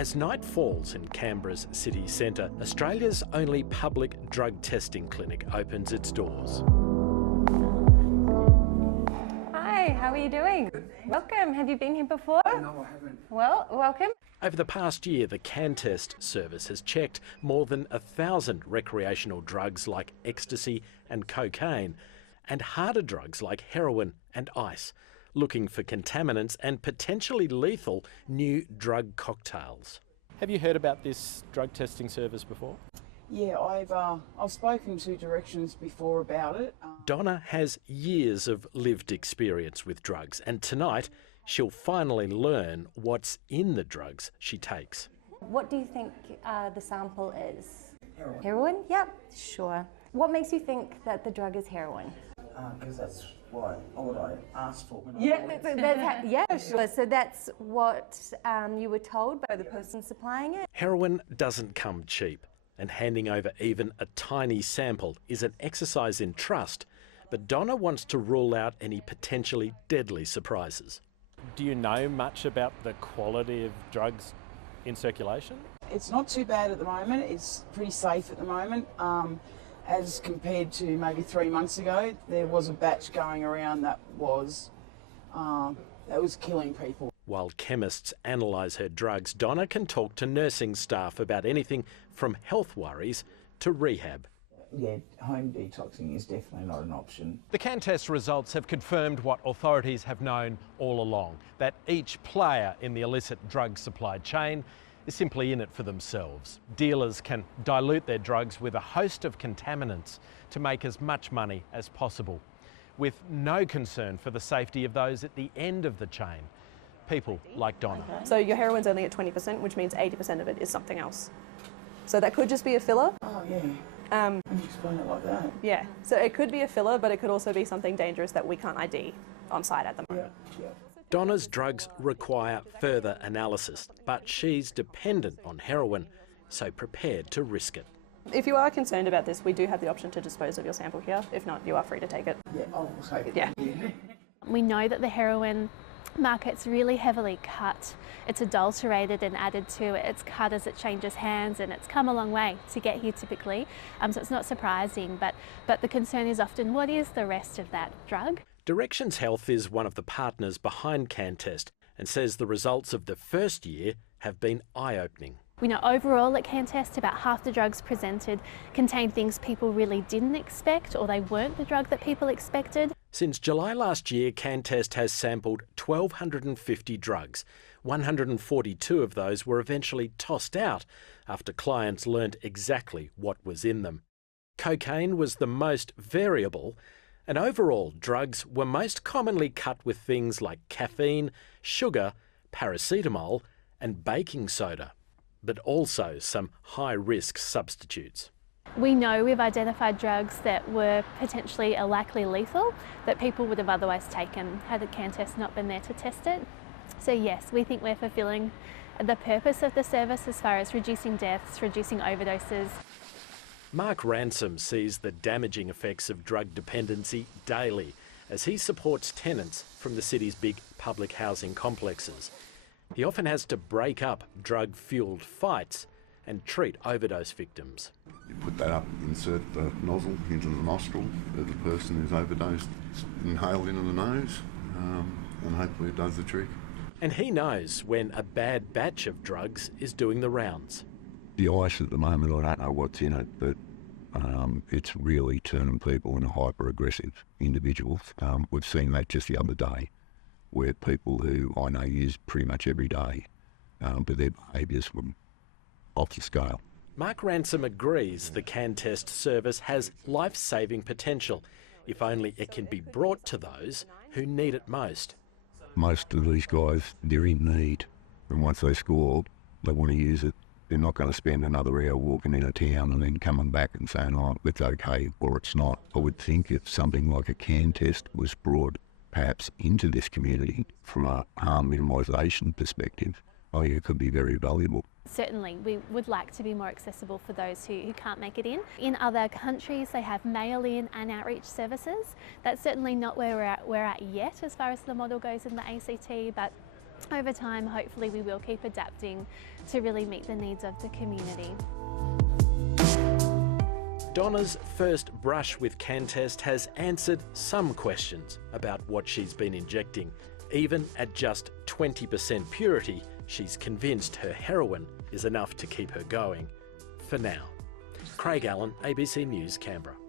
As night falls in Canberra's city centre, Australia's only public drug testing clinic opens its doors. Hi, how are you doing? Welcome. Have you been here before? No, I haven't. Well, welcome. Over the past year, the CanTEST service has checked more than 1,000 recreational drugs like ecstasy and cocaine, and harder drugs like heroin and ice, looking for contaminants and potentially lethal new drug cocktails. Have you heard about this drug testing service before? Yeah, I've spoken to Directions before about it. Donna has years of lived experience with drugs, and tonight she'll finally learn what's in the drugs she takes. What do you think the sample is? Heroin. Heroin? Yep, sure. What makes you think that the drug is heroin? Because that's what I asked for. Yeah, sure. So that's what you were told by the person supplying it? Heroin doesn't come cheap, and handing over even a tiny sample is an exercise in trust, but Donna wants to rule out any potentially deadly surprises. Do you know much about the quality of drugs in circulation? It's not too bad at the moment. It's pretty safe at the moment. As compared to maybe 3 months ago, there was a batch going around that was killing people. While chemists analyse her drugs, Donna can talk to nursing staff about anything from health worries to rehab. Yeah, home detoxing is definitely not an option. The CanTEST results have confirmed what authorities have known all along, that each player in the illicit drug supply chain is simply in it for themselves. Dealers can dilute their drugs with a host of contaminants to make as much money as possible, with no concern for the safety of those at the end of the chain, people like Donna. So your heroin's only at 20%, which means 80% of it is something else. So that could just be a filler. Oh, yeah. Can you explain it like that? Yeah, so it could be a filler, but it could also be something dangerous that we can't ID on site at the moment. Yeah. Donna's drugs require further analysis, but she's dependent on heroin, so prepared to risk it. If you are concerned about this, we do have the option to dispose of your sample here. If not, you are free to take it. Yeah, I'll take it. Yeah. We know that the heroin market's really heavily cut. It's adulterated and added to it. It's cut as it changes hands, and it's come a long way to get here typically. So it's not surprising, but the concern is often, what is the rest of that drug? Directions Health is one of the partners behind CanTEST and says the results of the first year have been eye-opening. We know overall at CanTEST about half the drugs presented contained things people really didn't expect, or they weren't the drug that people expected. Since July last year, CanTEST has sampled 1,250 drugs. 142 of those were eventually tossed out after clients learnt exactly what was in them. Cocaine was the most variable, and overall drugs were most commonly cut with things like caffeine, sugar, paracetamol and baking soda, but also some high-risk substitutes. We know we've identified drugs that were potentially or likely lethal that people would have otherwise taken had the CanTEST not been there to test it. So yes, we think we're fulfilling the purpose of the service as far as reducing deaths, reducing overdoses. Mark Ransom sees the damaging effects of drug dependency daily as he supports tenants from the city's big public housing complexes. He often has to break up drug-fuelled fights and treat overdose victims. You put that up, insert the nozzle into the nostril of the person who's overdosed, inhale into the nose, and hopefully it does the trick. And he knows when a bad batch of drugs is doing the rounds. The ice at the moment, I don't know what's in it, but it's really turning people into hyper-aggressive individuals. We've seen that just the other day, where people who I know use pretty much every day, but their behaviours were off the scale. Mark Ransom agrees the CanTEST service has life-saving potential, if only it can be brought to those who need it most. Most of these guys, they're in need, and once they score, they want to use it. They're not going to spend another hour walking in a town and then coming back and saying, oh, it's okay, or it's not. I would think if something like a CanTEST was brought perhaps into this community from a harm minimisation perspective, it could be very valuable. Certainly, we would like to be more accessible for those who can't make it in. In other countries, they have mail-in and outreach services. That's certainly not where we're at yet as far as the model goes in the ACT, but over time, hopefully we will keep adapting to really meet the needs of the community. Donna's first brush with CanTEST has answered some questions about what she's been injecting. Even at just 20% purity, she's convinced her heroin is enough to keep her going. For now. Craig Allen, ABC News, Canberra.